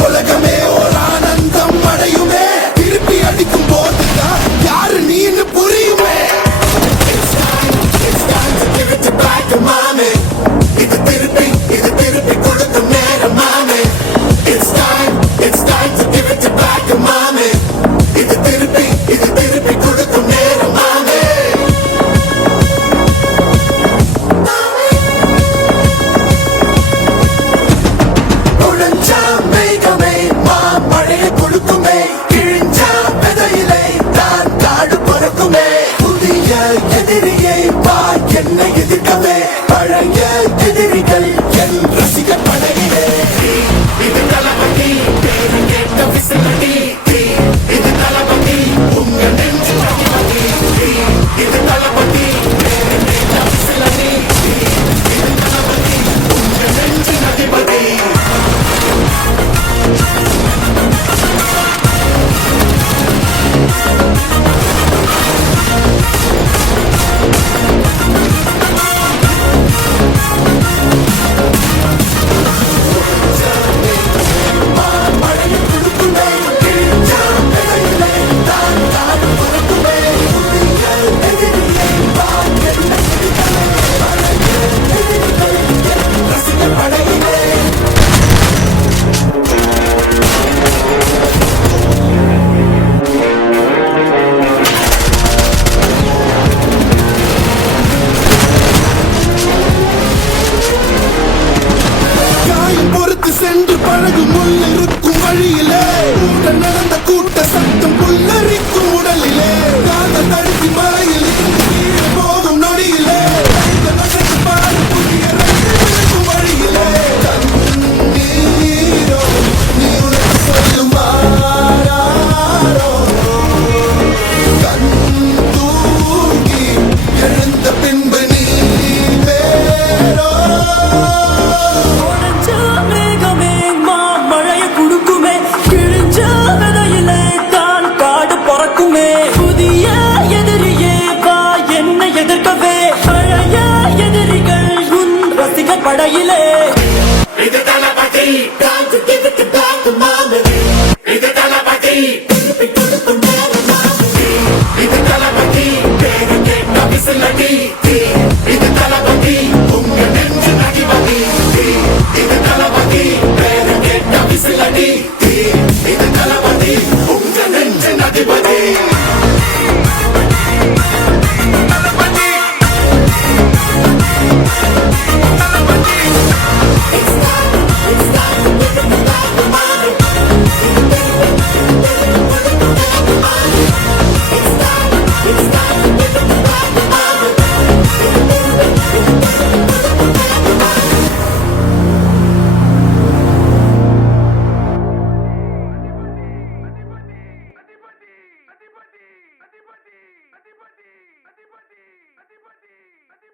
உலகமே ஓர் ஆனந்தம் அடையுமே திருப்பி அடிக்கும் போதுதான் யாரு நீன்னு புரியுமே. It's time to give it back to mommy. இது திருப்பி கொடுக்கும் நேரம் மாமே. It's time to give it back to mommy. இது திருப்பி கொடுக்கும் நேரம் மாமே. உடைஞ்சா மேகமே மாமழையை கொடுக்குமே கிழிஞ்சா விதையிலே தான் காடு பறக்குமே புதிய எதிரியை வா என்னை எதிர்க்கவே பழைய எதிரிகள் என் ரசிகர் படையிலே இது தளபதி பேரு கேட்ட விசிலடி இது தளபதி உங்க நெஞ்சு தளபதி இது தளபதி பேரு கேட்ட விசிலடி இது தளபதி உங்க நெஞ்சு அதிபதி. சென்று பழகும் முள் இருக்கும் வழியிலே உடன் நடந்த கூட்ட சத்தம் புல்லரிக்கும் உடலிலே காதல் தடுக்கி மலையில் இருந்து கீழே போகும் நொடியிலே பாடும் புதிய ரயில் வழியிலே நீரோ நீ உனக்கு சொல்லும் மாறாரோ கண் தூங்கி எழுந்த பின்பு நீ வேறோ படையிலே இது தளபதி time to give it back to mommy. இது தளபதி திருப்பி கொடுக்கும் நேரம் மாமே. இது தளபதி பேரு கேட்ட விசிலடி இது தளபதி உங்க நெஞ்சு அதிபதி இது தளபதி பேரு கேட்ட விசிலடி இது தளபதி உங்க நெஞ்சு அதிபதி. अधिपति